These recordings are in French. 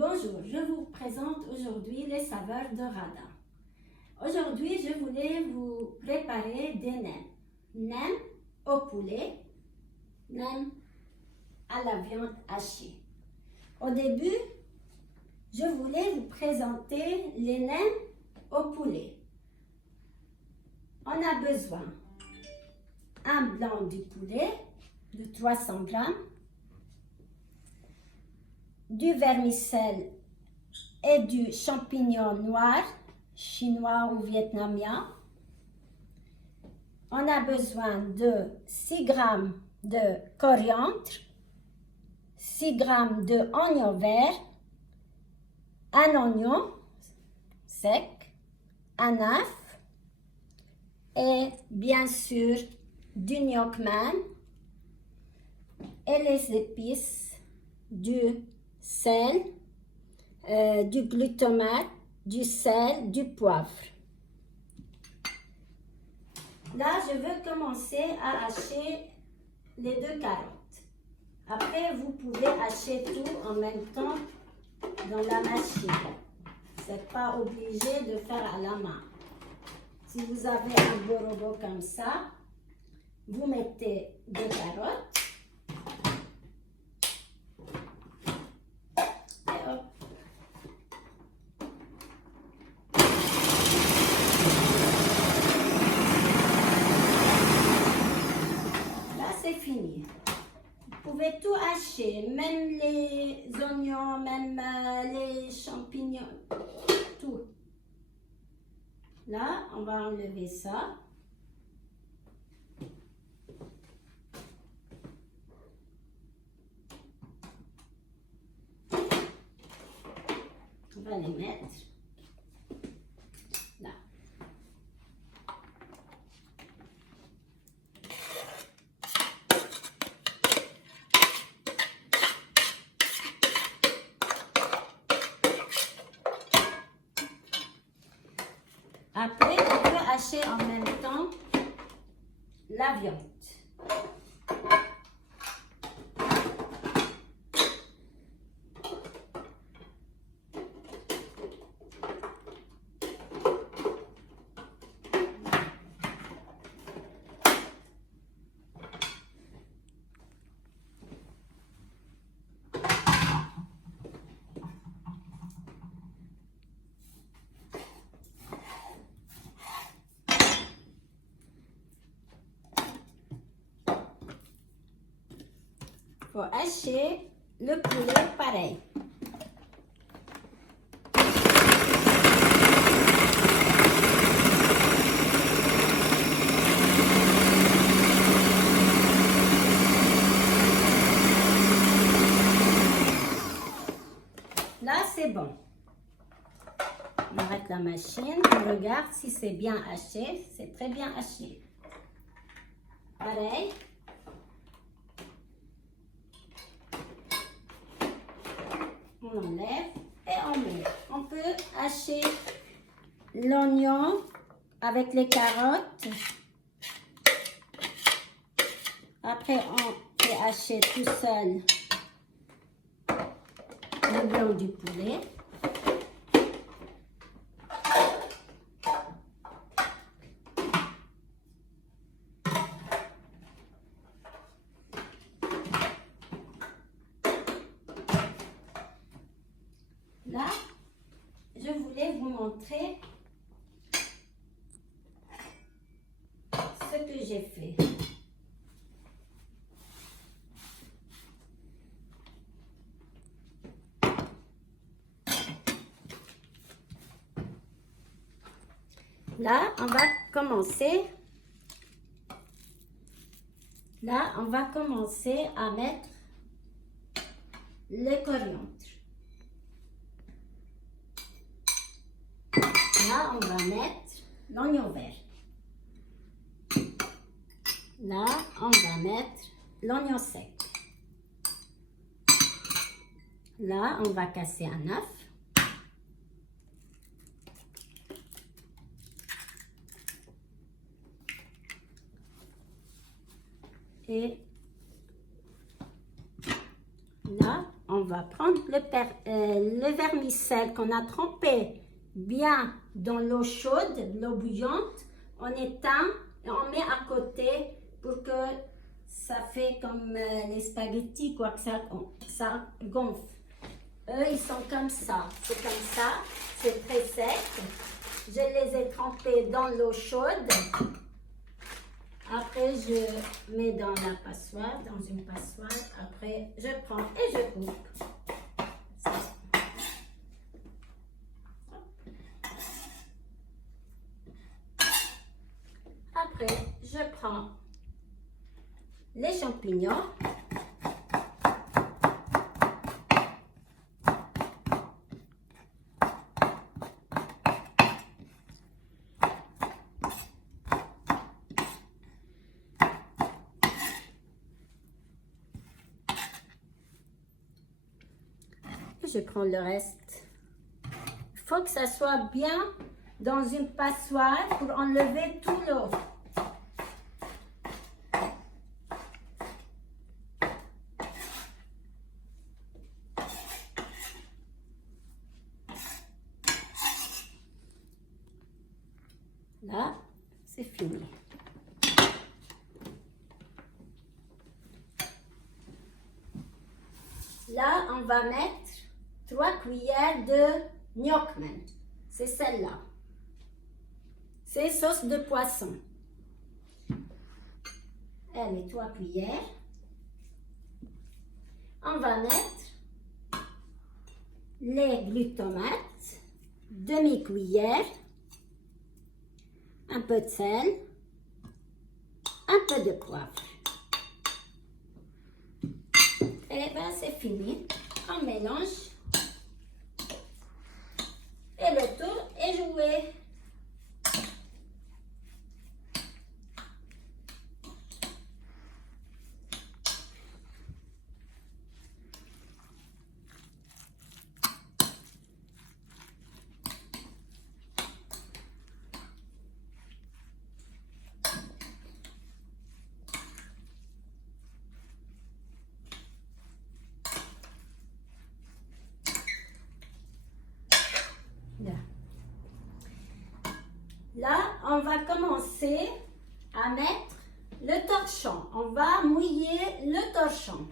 Bonjour, je vous présente aujourd'hui les saveurs de radin. Aujourd'hui, je voulais vous préparer des nems. Nem au poulet, nem à la viande hachée. Au début, je voulais vous présenter les nems au poulet. On a besoin un blanc du poulet de 300 g, du vermicelle et du champignon noir, chinois ou vietnamien. On a besoin de 6 g de coriandre, 6 g d'oignon vert, un oignon sec, un œuf et bien sûr du gnocchman et les épices, du sel, du glutamate, du sel, du poivre. Là, je veux commencer à hacher les 2 carottes. Après, vous pouvez hacher tout en même temps dans la machine. Ce n'est pas obligé de faire à la main. Si vous avez un beau robot comme ça, vous mettez 2 carottes. Et hop. Là, c'est fini. Vous pouvez tout hacher, même les oignons, même les champignons, tout. Là, on va enlever ça. On va les mettre là. Après, on peut hacher en même temps la viande. Il faut hacher le poulet pareil. Là, c'est bon. On arrête la machine, on regarde si c'est bien haché. C'est très bien haché. Pareil. On enlève et on met. On peut hacher l'oignon avec les carottes. Après, on peut hacher tout seul le blanc du poulet. Là, je voulais vous montrer ce que j'ai fait. Là, on va commencer. Là, on va commencer à mettre le coriandre. Là, on va mettre l'oignon vert. Là, on va mettre l'oignon sec. Là, on va casser un œuf. Et là, on va prendre le vermicelle qu'on a trempé bien dans l'eau chaude, l'eau bouillante. On éteint et on met à côté pour que ça fait comme les spaghettis, quoi, que ça gonfle. Eux, ils sont comme ça. C'est comme ça. C'est très sec. Je les ai trempés dans l'eau chaude. Après, je mets dans la passoire, dans une passoire. Après, je prends et je coupe. Ça. Après, je prends les champignons. Je prends le reste. Il faut que ça soit bien dans une passoire pour enlever tout l'eau. Là, c'est fini. Là, on va mettre 3 cuillères de gnocchi. C'est celle-là. C'est sauce de poisson. Elle est 3 cuillères. On va mettre les glutomates, demi-cuillère, un peu de sel, un peu de poivre. Et bien c'est fini. On mélange. Et le tour est joué. Là, on va commencer à mettre le torchon. On va mouiller le torchon.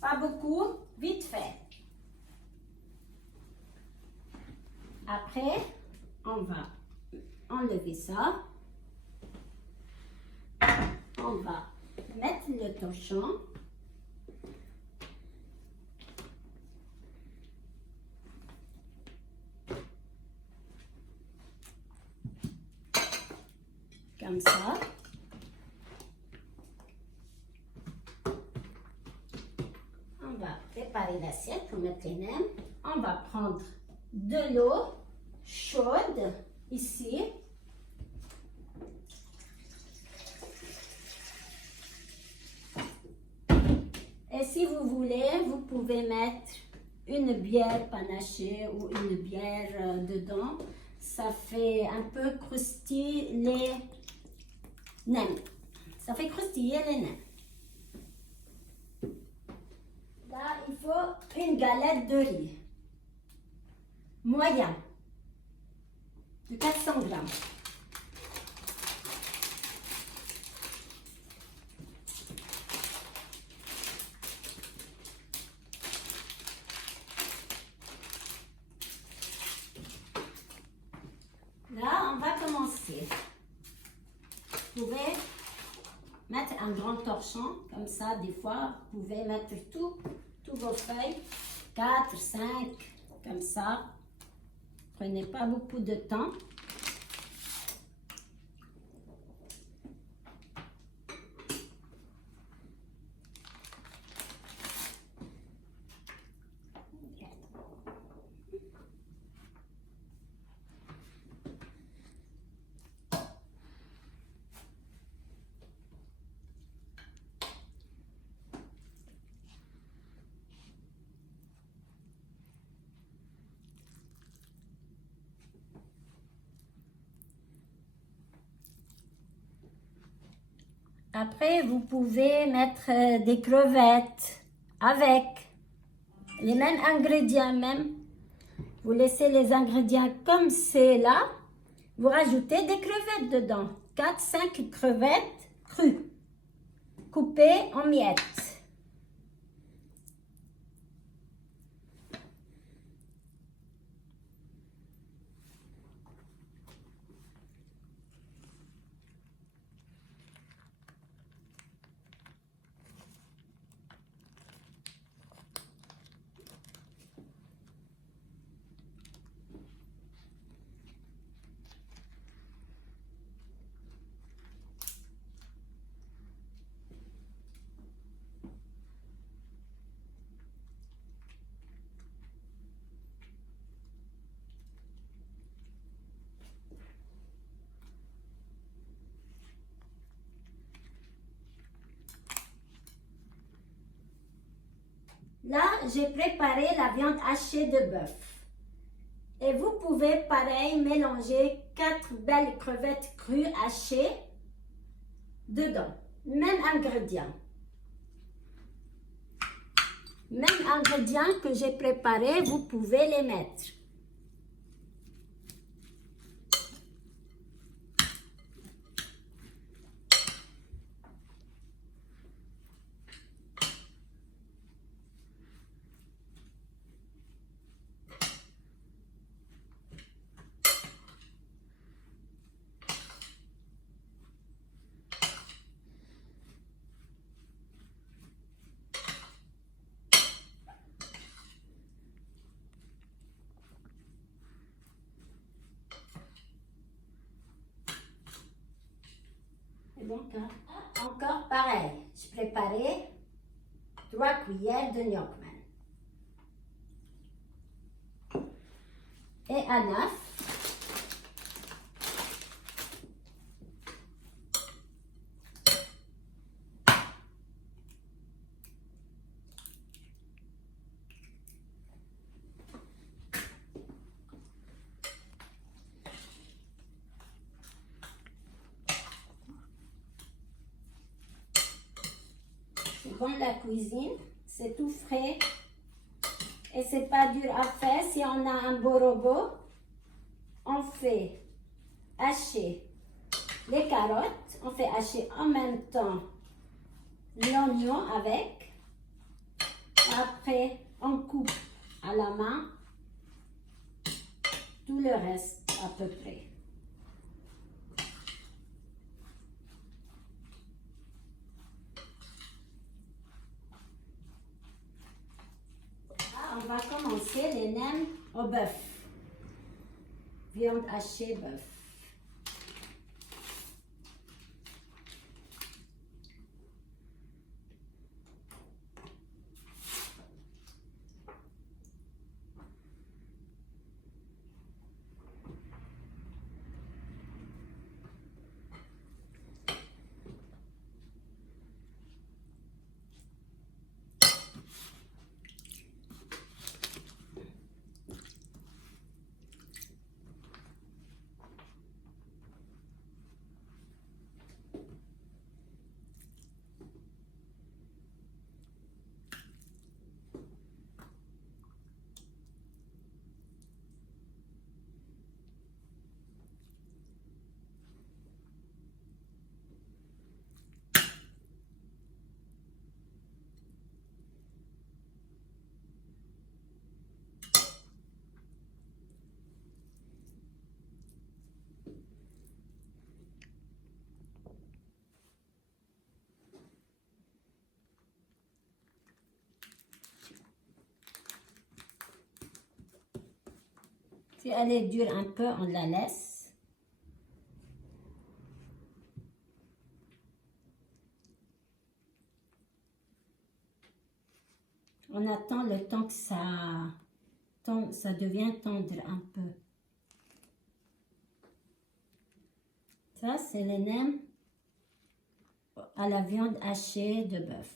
Pas beaucoup, vite fait. Après, on va enlever ça. On va mettre le torchon. Comme ça. On va préparer l'assiette pour mettre les nems. On va prendre de l'eau chaude ici. Et si vous voulez, vous pouvez mettre une bière panachée ou une bière dedans. Ça fait un peu croustiller les nems. Ça fait croustiller les nems. Là, il faut une galette de riz. Moyen. De 400 grammes. Là, on va commencer. Vous pouvez mettre un grand torchon, comme ça, des fois, vous pouvez mettre tous vos feuilles, 4, 5, comme ça. Prenez pas beaucoup de temps. Après, vous pouvez mettre des crevettes avec les mêmes ingrédients même. Vous laissez les ingrédients comme c'est là. Vous rajoutez des crevettes dedans. 4-5 crevettes crues, coupées en miettes. Là, j'ai préparé la viande hachée de bœuf. Et vous pouvez, pareil, mélanger 4 belles crevettes crues hachées dedans. Même ingrédient. Même ingrédients que j'ai préparés, vous pouvez les mettre. Et donc, encore pareil, je préparais 3 cuillères de gnocchi. Et un œuf. C'est bon la cuisine, c'est tout frais et c'est pas dur à faire. Si on a un beau robot, on fait hacher les carottes, on fait hacher en même temps l'oignon avec. Après, on coupe à la main tout le reste à peu près. Là, on va commencer les nems au bœuf. Viande hachée bœuf. Si elle est dure un peu, on la laisse. On attend le temps que ça devient tendre un peu. Ça, c'est les nems à la viande hachée de bœuf.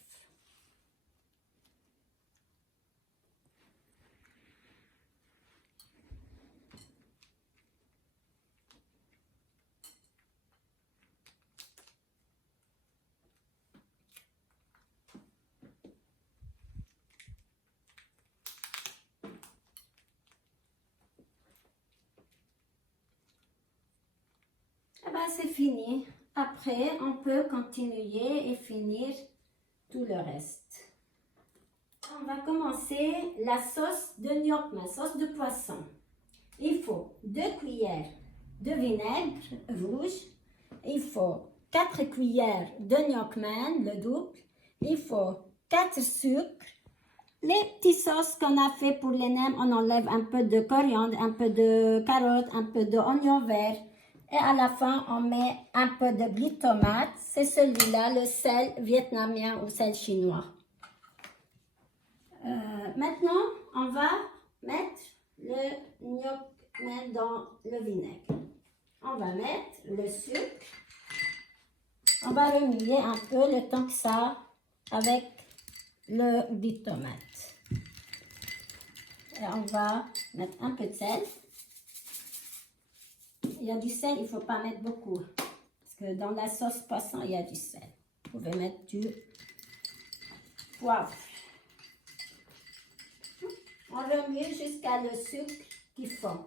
Eh ben, c'est fini. Après, on peut continuer et finir tout le reste. On va commencer la sauce de gnoc, ma sauce de poisson. Il faut 2 cuillères de vinaigre rouge. Il faut 4 cuillères de gnocchman, le double. Il faut 4 sucres. Les petites sauces qu'on a fait pour les nems, on enlève un peu de coriandre, un peu de carotte, un peu d'oignon vert. Et à la fin, on met un peu de brie de tomate. C'est celui-là, le sel vietnamien ou sel chinois. Maintenant, on va mettre le gnocchi dans le vinaigre. On va mettre le sucre. On va remuer un peu le temps que ça avec le brie de tomate. Et on va mettre un peu de sel. Il y a du sel, il ne faut pas mettre beaucoup. Parce que dans la sauce poisson, il y a du sel. Vous pouvez mettre du poivre. On remue jusqu'à le sucre qui fond.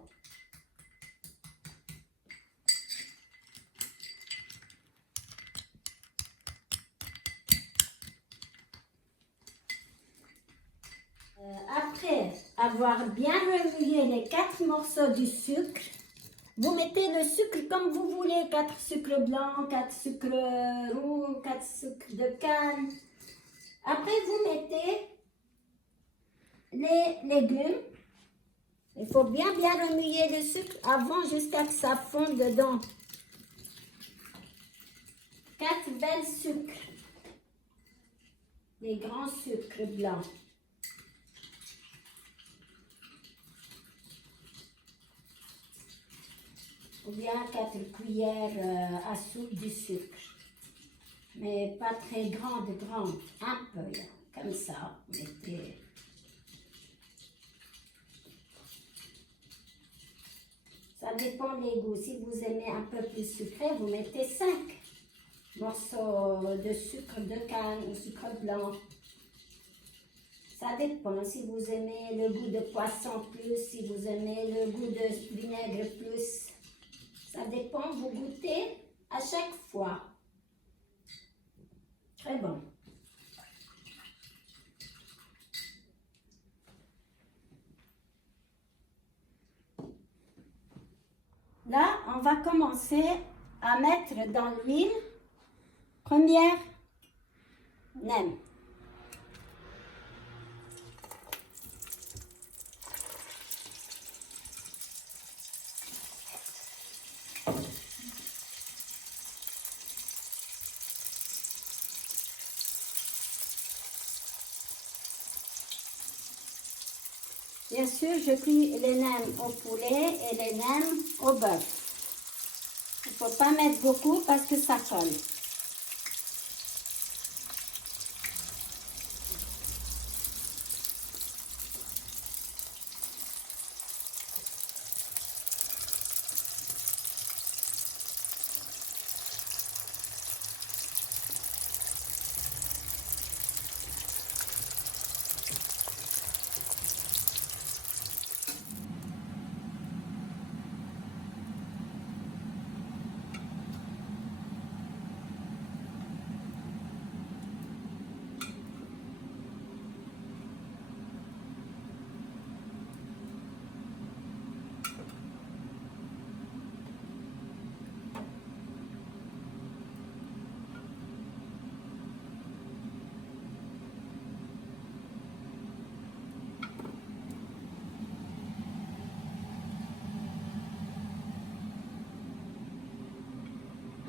Après avoir bien remué les 4 morceaux du sucre, vous mettez le sucre comme vous voulez, 4 sucres blancs, 4 sucres roux, 4 sucres de canne. Après, vous mettez les légumes. Il faut bien remuer le sucre avant jusqu'à que ça fonde dedans. 4 belles sucres. Les grands sucres blancs. Ou bien 4 cuillères à soupe du sucre. Mais pas très grande, un peu, là, comme ça. Mettez. Ça dépend des goûts. Si vous aimez un peu plus sucré, vous mettez 5 morceaux de sucre de canne ou sucre blanc. Ça dépend. Si vous aimez le goût de poisson plus, si vous aimez le goût de vinaigre plus. Ça dépend, vous goûtez à chaque fois. Très bon. Là, on va commencer à mettre dans l'huile, première nem. Bien sûr, je cuis les nems au poulet et les nems au bœuf. Il ne faut pas mettre beaucoup parce que ça colle.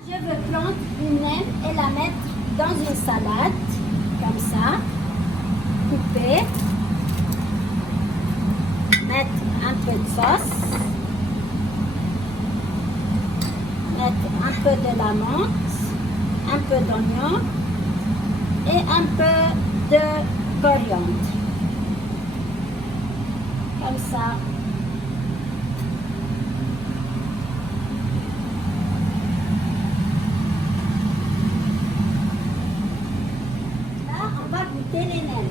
Je veux prendre une nem et la mettre dans une salade, comme ça, couper, mettre un peu de sauce, mettre un peu de la menthe, un peu d'oignon et un peu de coriandre, comme ça. Les nems.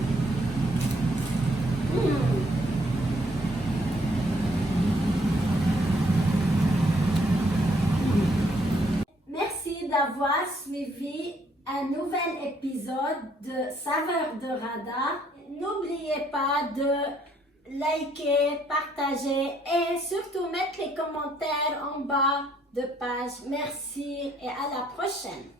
d'avoir suivi un nouvel épisode de Saveurs de Rada. N'oubliez pas de liker, partager et surtout mettre les commentaires en bas de page. Merci et à la prochaine.